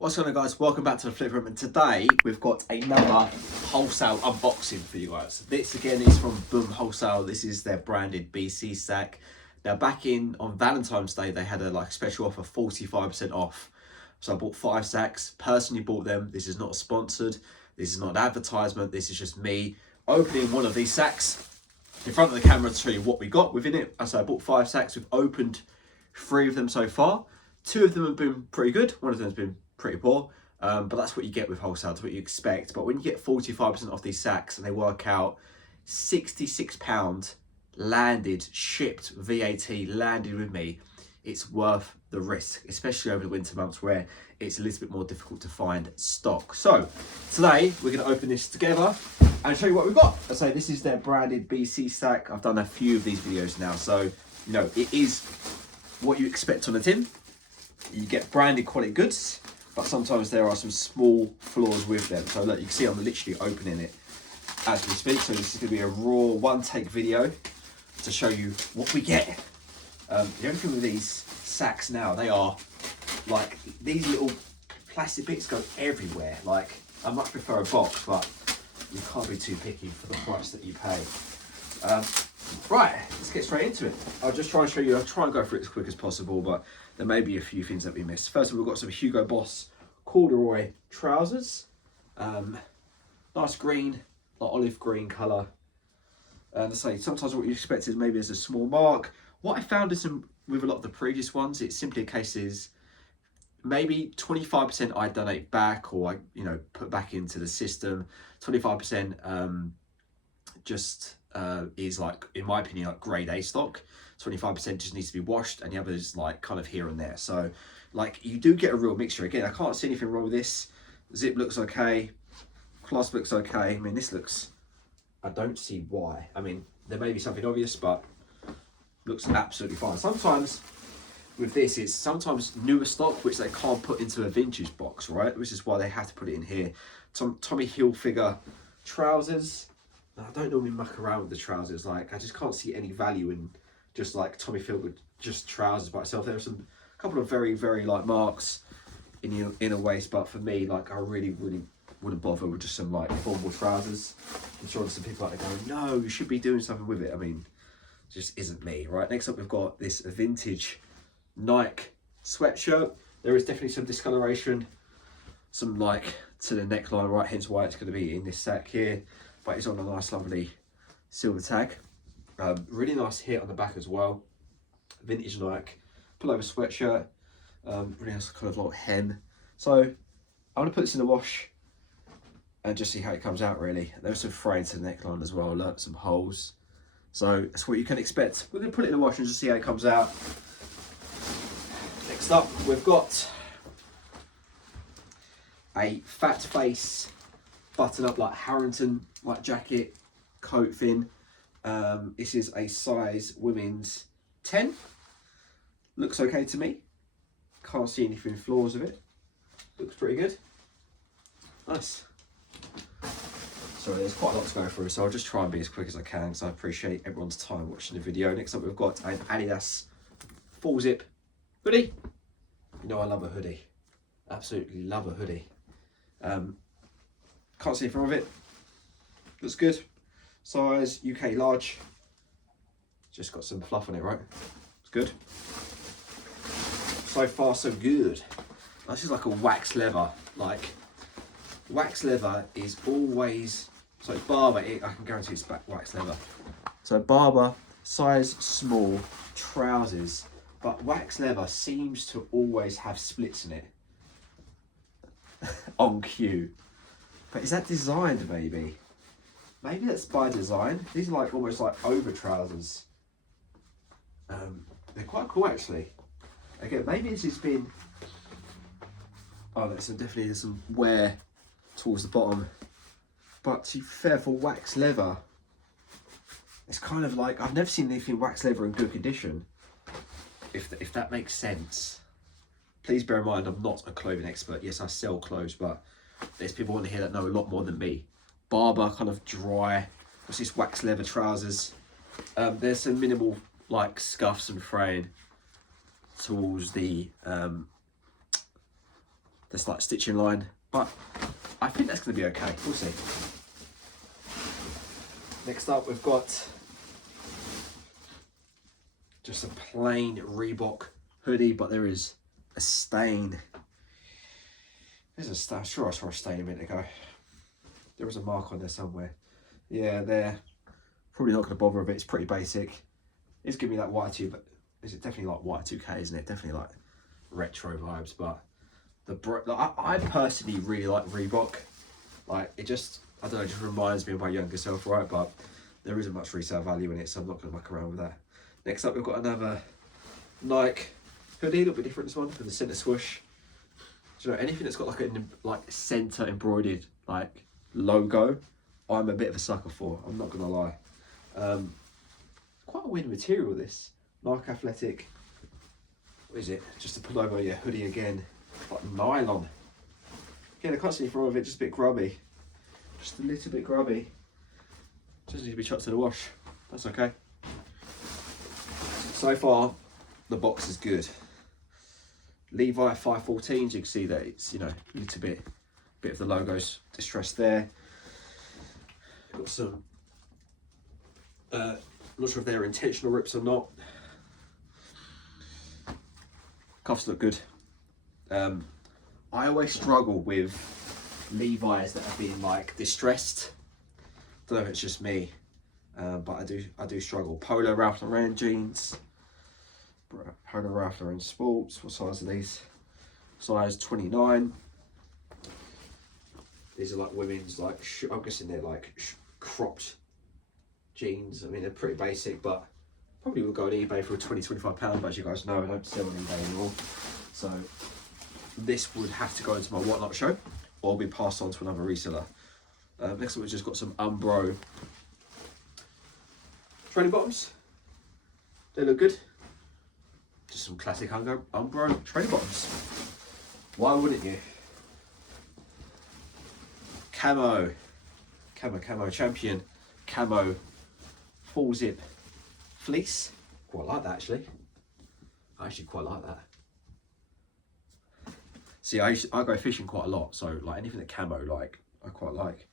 What's going on, guys? Welcome back to the Flip Room, and today we've got another wholesale unboxing for you guys. This again is from Boomwholesale. This is their branded BC sack. Now back on Valentine's Day they had a special offer, 45% off. So I bought 5 sacks, personally bought them. This is not sponsored, this is not an advertisement, this is just me opening one of these sacks in front of the camera to show you what we got within it. So I bought 5 sacks, we've opened 3 of them so far. 2 of them have been pretty good, one of them has been pretty poor, but that's what you get with wholesale. That's what you expect. But when you get 45% off these sacks and they work out £66 landed, shipped, VAT landed with me, it's worth the risk, especially over the winter months where it's a little bit more difficult to find stock. So today we're going to open this together and show you what we've got. I say this is their branded BC sack. I've done a few of these videos now, so you know it is what you expect on the tin. You get branded quality goods, but sometimes there are some small flaws with them. So look, you can see I'm literally opening it as we speak. So this is going to be a raw one-take video to show you what we get. The only thing with these sacks now, they are like these little plastic bits go everywhere. Like I much prefer a box, but you can't be too picky for the price that you pay. Right, let's get straight into it. I'll just try and show you, I'll try and go through it as quick as possible, but there may be a few things that we missed. First of all, we've got some Hugo Boss corduroy trousers. Nice green, like olive green colour. And I say, sometimes what you expect is maybe there's a small mark. What I found is with a lot of the previous ones, it's simply a case is maybe 25% I donate back or I put back into the system. 25% is like, in my opinion, like grade A stock. 25% just needs to be washed, and the others like kind of here and there. So like you do get a real mixture. Again, I can't see anything wrong with this. Zip looks okay, clasp looks okay. I mean, this looks, I don't see why. I mean, there may be something obvious, but looks absolutely fine. Sometimes with this, it's sometimes newer stock which they can't put into a vintage box, right? Which is why they have to put it in here. Tommy Hilfiger trousers. I don't normally muck around with the trousers. Like I just can't see any value in just like Tommy Hilfiger just trousers by itself. There are a couple of very like marks in your inner waist, but for me, like I really wouldn't bother with just some like formal trousers. I'm sure there's some people out there going, no, you should be doing something with it. I mean, it just isn't me, right? Next up, we've got this vintage Nike sweatshirt. There is definitely some discoloration, some like to the neckline, right? Hence why it's going to be in this sack here. But it's on a nice, lovely silver tag. Really nice hit on the back as well. Vintage Nike pullover sweatshirt. Really nice kind of like hem. So I'm gonna put this in the wash and just see how it comes out. Really, there's some fraying to the neckline as well. Look, some holes. So that's what you can expect. We're gonna put it in the wash and just see how it comes out. Next up, we've got a fat face button up like Harrington like jacket coat thing. This is a size women's 10. Looks okay to me. Can't see anything flaws of it. Looks pretty good. Nice. Sorry, there's quite a lot to go through, so I'll just try and be as quick as I can because I appreciate everyone's time watching the video. Next up, we've got an Adidas full zip hoodie. You know I love a hoodie. Absolutely love a hoodie. Can't see anything wrong with it. Looks good. Size UK large. Just got some fluff on it, right? It's good. So far, so good. This is like a wax leather. Like wax leather is always so Barber. I can guarantee it's wax leather. So Barber size small trousers, but wax leather seems to always have splits in it. On cue. But is that designed maybe? Maybe that's by design. These are like almost like over trousers. They're quite cool actually. Again, maybe this has been. Oh, there's definitely some wear towards the bottom. But to be fair, for wax leather, it's kind of like I've never seen anything wax leather in good condition. If that makes sense. Please bear in mind, I'm not a clothing expert. Yes, I sell clothes, but there's people on here that know a lot more than me. Barber kind of dry. What's this wax leather trousers? There's some minimal like scuffs and fraying towards the this like stitching line, but I think that's going to be okay. We'll see. Next up, we've got just a plain Reebok hoodie, but there is a stain. There's a stain. Sure, I saw a stain a minute ago. There was a mark on there somewhere. Yeah, there. Probably not going to bother with it. It's pretty basic. It's giving me that Y2, but is it definitely like Y2K, isn't it? Definitely like retro vibes. But I personally really like Reebok. Like, it just, I don't know, it just reminds me of my younger self, right? But there isn't much resale value in it, so I'm not going to muck around with that. Next up, we've got another Nike hoodie, a little bit different this one, with the centre swoosh. Do you know, anything that's got like a centre embroidered like logo, I'm a bit of a sucker for. I'm not gonna lie. Quite a weird material, this Nike Athletic. What is it? Just a pullover, yeah, hoodie again, like nylon. Again, I can't see anything wrong with it. Just a bit grubby, just a little bit grubby. Just need to be chucked to the wash. That's okay. So far, the box is good. Levi 514s, you can see that it's, you know, a little bit of the logos distressed there. Got some, not sure if they're intentional rips or not. Cuffs look good. I always struggle with Levi's that have been like distressed. Don't know if it's just me, but I do struggle. Polo Ralph Lauren jeans. Polo Ralph Lauren Sports. What size are these? Size 29. These are like women's, like, I'm guessing they're like cropped jeans. I mean, they're pretty basic, but probably will go on eBay for £20-25. But as you guys know, I don't sell on eBay anymore. So this would have to go into my Whatnot show or be passed on to another reseller. Next up, we've just got some Umbro training bottoms. They look good. Just some classic Umbro training bottoms. Why wouldn't you? Camo champion, camo full zip fleece. Quite like that, actually. I actually quite like that. See, I go fishing quite a lot, so like anything that camo, like, I quite like.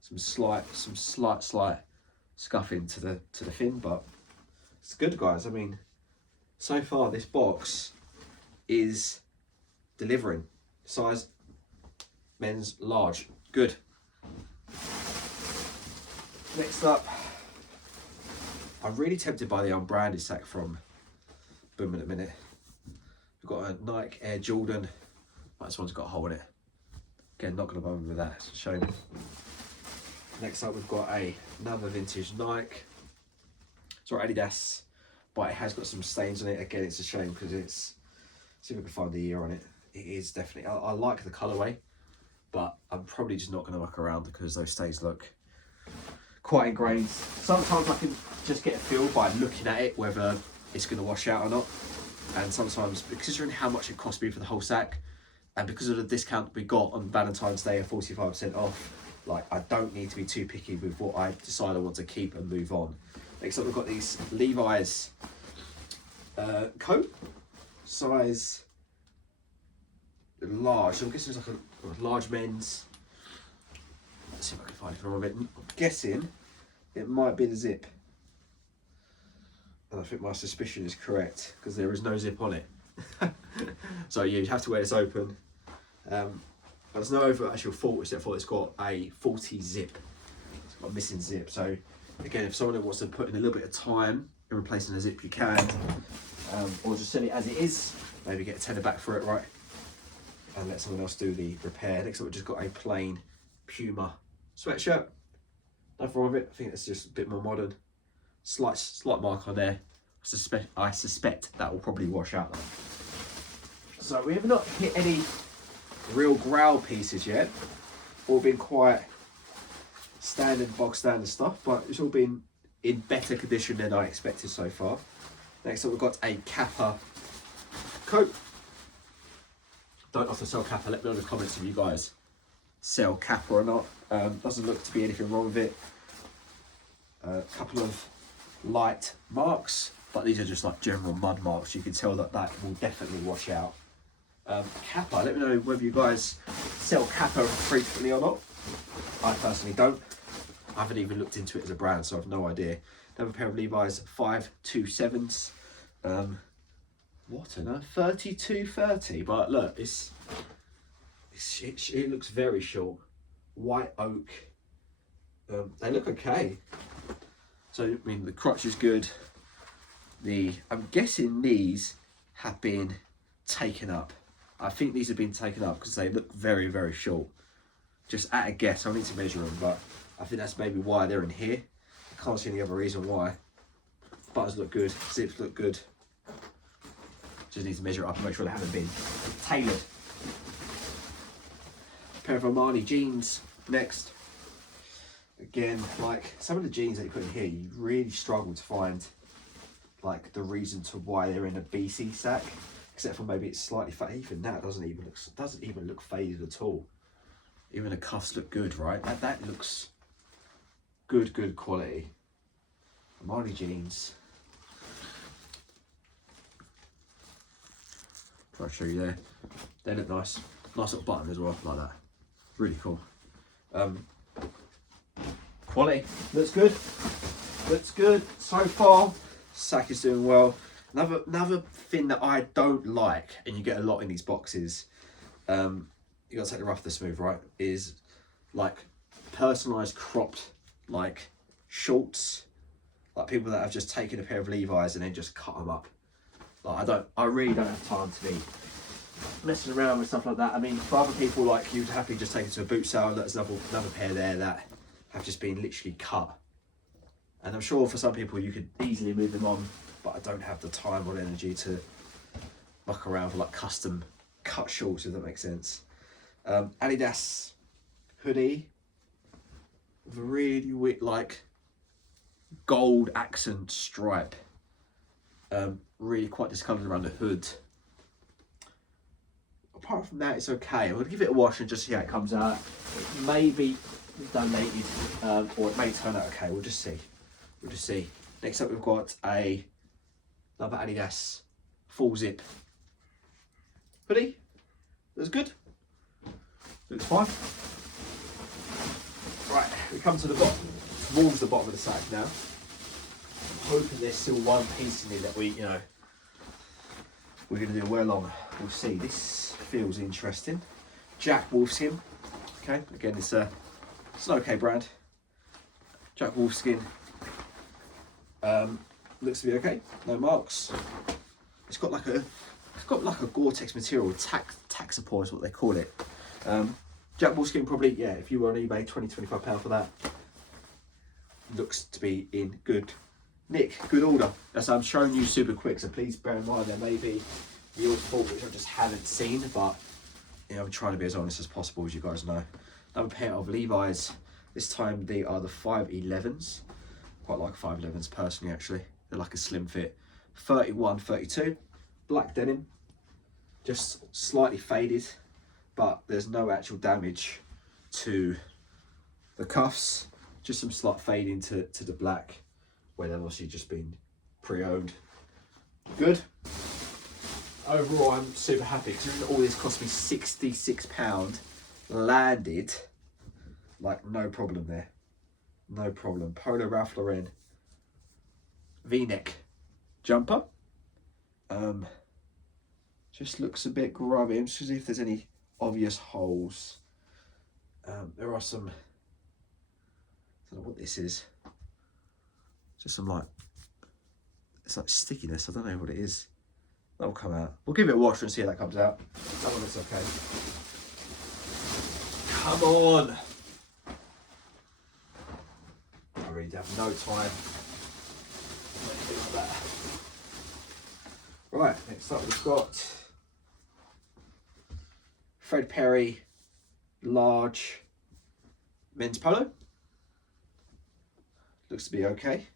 Some slight scuffing to the fin, but it's good, guys. I mean, so far this box is delivering. Size men's large, good. Next up, I'm really tempted by the unbranded sack from Boom in a minute. We've got a Nike Air Jordan. This one's got a hole in it. Again, not going to bother with that, it's a shame. Next up, we've got another vintage Nike. Sorry, Adidas, but it has got some stains on it. Again, it's a shame because it's, see if we can find the year on it. It is definitely, I like the colourway, but I'm probably just not going to muck around because those stains look quite ingrained. Sometimes I can just get a feel by looking at it whether it's going to wash out or not. And sometimes, considering how much it cost me for the whole sack, and because of the discount we got on Valentine's Day of 45% off, like, I don't need to be too picky with what I decide I want to keep and move on. Next up, we've got these Levi's coat, size large. So I'm guessing it's like a large men's. Let's see if I can find anything wrong with it. I'm guessing it might be the zip. And I think my suspicion is correct because there is no zip on it. So yeah, you have to wear this open. But there's no actual fault except for it's got a faulty zip. It's got a missing zip. So again, if someone wants to put in a little bit of time in replacing the zip, you can. Or just send it as it is. Maybe get a tenner back for it, right? And let someone else do the repair. Next up, we've just got a plain Puma sweatshirt. Nothing wrong with it. I think it's just a bit more modern. Slight mark on there. I suspect that will probably wash out though. So we have not hit any real growl pieces yet. All been quite standard, box standard stuff, but it's all been in better condition than I expected so far. Next up, we've got a Kappa coat. Don't often sell Kappa. Let me know in the comments if you guys sell Kappa or not. Doesn't look to be anything wrong with it. A couple of light marks, but these are just like general mud marks. You can tell that that will definitely wash out. Kappa, let me know whether you guys sell Kappa frequently or not. I personally don't. I haven't even looked into it as a brand, so I've no idea. Another pair of Levi's 527s. What on earth? 32.30. But look, it looks very short. White oak. They look okay. So I mean, the crotch is good. I'm guessing these have been taken up. I think these have been taken up because they look very, very short. Just at a guess, I need to measure them, but I think that's maybe why they're in here. I can't see any other reason why. Buttons look good, zips look good. Just need to measure it up and make sure they haven't been tailored. A pair of Armani jeans next. Again, like some of the jeans that you put in here, you really struggle to find like the reason to why they're in a BC sack, except for maybe it's slightly faded. Even that doesn't even look faded at all. Even the cuffs look good, right? That looks good quality. Armani jeans. Try to show you there. They look nice. Nice little button as well, like that. Really cool. Quality looks good. Looks good so far. Sack is doing well. Another thing that I don't like, and you get a lot in these boxes, you gotta take the rough the smooth, right? Is like personalized cropped like shorts, like people that have just taken a pair of Levi's and then just cut them up. Like I really don't have time to be messing around with stuff like that. I mean, for other people, like you'd happily just take it to a boot sale. There's another pair there that have just been literally cut. And I'm sure for some people you could easily move them on, but I don't have the time or energy to muck around for like custom cut shorts, if that makes sense. Adidas hoodie with a really weird like gold accent stripe. Really quite discoloured around the hood. Apart from that, it's okay. I'm going to give it a wash and just see how it comes out. It may be donated, or it may turn out okay. We'll just see. We'll just see. Next up, we've got another Adidas full zip hoodie. Looks good. Looks fine. Right, we come to the bottom. Towards the bottom of the sack now. I'm hoping there's still one piece in here that we're going to do well on. We'll see. This feels interesting. Jack Wolfskin. Okay, again, it's an okay brand. Jack Wolfskin. Looks to be okay. No marks. It's got like a Gore-Tex material. Tax support is what they call it. Jack Wolfskin probably, yeah, if you were on eBay, £20-25 for that. Looks to be in good nick, good order. As I'm showing you super quick, so please bear in mind there may be the odd fault which I just haven't seen, but you know, I'm trying to be as honest as possible, as you guys know. Another pair of Levi's. This time they are the 511s. Quite like 511s personally, actually. They're like a slim fit. 31, 32. Black denim. Just slightly faded, but there's no actual damage to the cuffs. Just some slight fading to the black, where they've obviously just been pre-owned. Good. Overall, I'm super happy because all this cost me £66. Landed, like no problem there. No problem. Polo Ralph Lauren V-neck jumper. Just looks a bit grubby. I'm just gonna see if there's any obvious holes. There are some. I don't know what this is. Just some like, it's like stickiness. I don't know what it is. That'll come out. We'll give it a wash and see how that comes out. That one looks okay. Come on. I really have no time. Like that. Right, next up we've got Fred Perry large men's polo. Looks to be okay.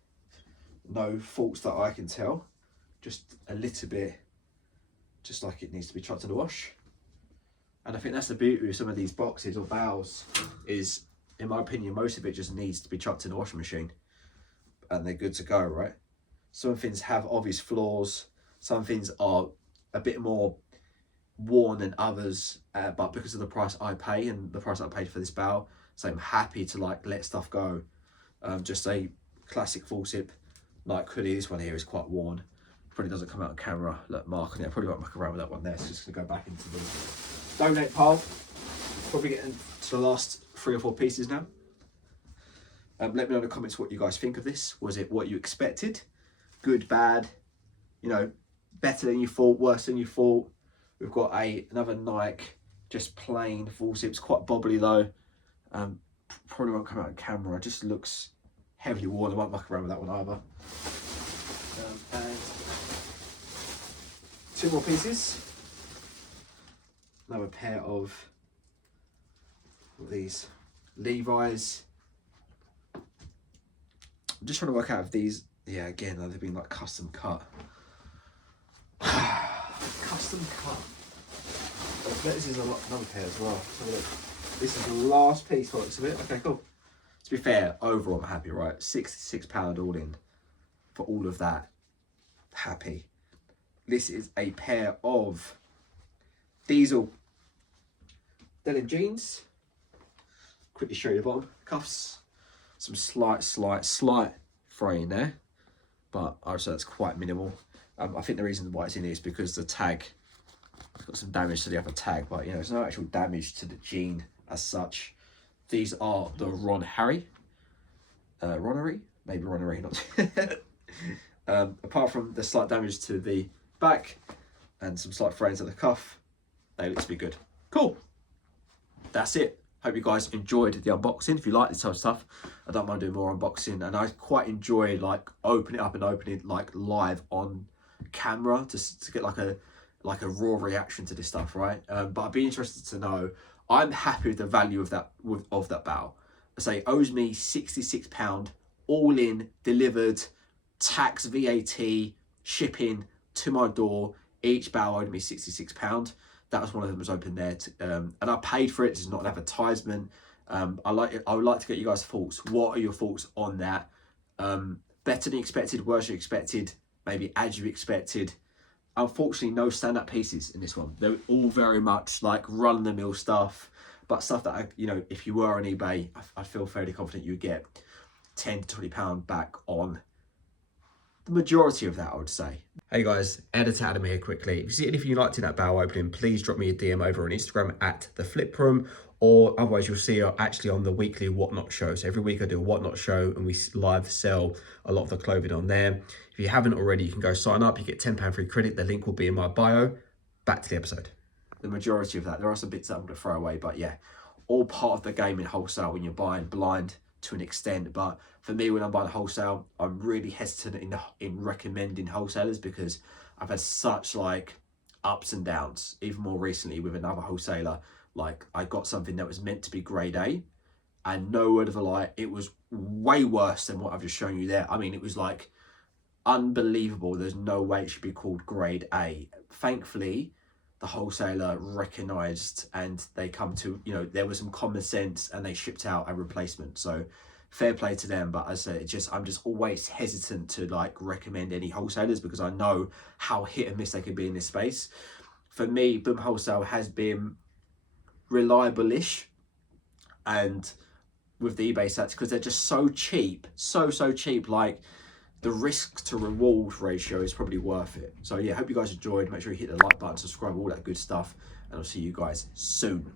No faults that I can tell. Just a little bit, just like it needs to be chucked in the wash. And I think that's the beauty of some of these boxes or bales is, in my opinion, most of it just needs to be chucked in the washing machine and they're good to go, right? Some things have obvious flaws. Some things are a bit more worn than others, but because of the price I pay and the price I paid for this bow, so I'm happy to like let stuff go. Just a classic full zip like hoodie. This one here is quite worn, probably doesn't come out on camera. Look, mark on it. I probably won't muck around with that one there. It's just gonna go back into the donate pile. Probably getting to the last 3 or 4 pieces now. Let me know in the comments what you guys think of this. Was it what you expected? Good, bad, you know, better than you thought, worse than you thought? We've got another Nike, just plain full zips, quite bobbly though. Probably won't come out on camera. It just looks heavily worn. I won't muck around with that one either. And 2 more pieces. Another pair of these Levi's. I'm just trying to work out if these, yeah, again, they've been like custom cut. Custom cut. I bet this is another pair as well. So look, this is the last piece for looks of it. Okay, cool. To be fair, overall I'm happy, right? £66 all in for all of that. Happy. This is a pair of diesel denim jeans. Quickly show you the bottom. Cuffs. Some slight fray in there, but I would say that's quite minimal. I think the reason why it's in here is because the tag, it's got some damage to the upper tag, but you know, there's no actual damage to the jean as such. These are the Ronnery, maybe Ronnery, not. Apart from the slight damage to the back and some slight frays at the cuff, they look to be good. Cool. That's it. Hope you guys enjoyed the unboxing. If you like this type of stuff, I don't mind doing more unboxing, and I quite enjoy like opening it up and opening it like live on camera to get like a raw reaction to this stuff, right? But I'd be interested to know. I'm happy with the value of that bow. I say it owes me £66 all in, delivered, tax, VAT, shipping to my door. Each bow owed me £66. That was one of them was open there, and I paid for it. This is not an advertisement. I would like to get you guys' thoughts. What are your thoughts on that? Better than expected, worse than expected, maybe as you expected. Unfortunately, no stand-up pieces in this one. They're all very much like run-of-the-mill stuff, but stuff that you know, if you were on eBay, I feel fairly confident you'd get £10 to £20 back on the majority of that, I would say. Hey guys, Editor Adam here quickly. If you see anything you liked in that bow opening, please drop me a DM over on Instagram at The Flip Room, or otherwise you'll see it actually on the weekly Whatnot show. So every week I do a Whatnot show and we live sell a lot of the clothing on there. If you haven't already, you can go sign up. You get £10 free credit. The link will be in my bio. Back to the episode. The majority of that, there are some bits that I'm going to throw away, but yeah, all part of the game in wholesale when you're buying blind to an extent. But for me, when I'm buying wholesale, I'm really hesitant in recommending wholesalers because I've had such like ups and downs. Even more recently with another wholesaler, like I got something that was meant to be grade A, and no word of a lie, it was way worse than what I've just shown you there. I mean, it was like unbelievable. There's no way it should be called grade A. Thankfully, the wholesaler recognized and they come to, you know, there was some common sense and they shipped out a replacement. So fair play to them. But as I said, I'm just always hesitant to like recommend any wholesalers because I know how hit and miss they can be in this space. For me, Boomwholesale has been reliable-ish, and with the eBay stats, because they're just so cheap, so cheap, like the risk to reward ratio is probably worth it. So yeah, hope you guys enjoyed. Make sure you hit the like button, subscribe, all that good stuff, and I'll see you guys soon.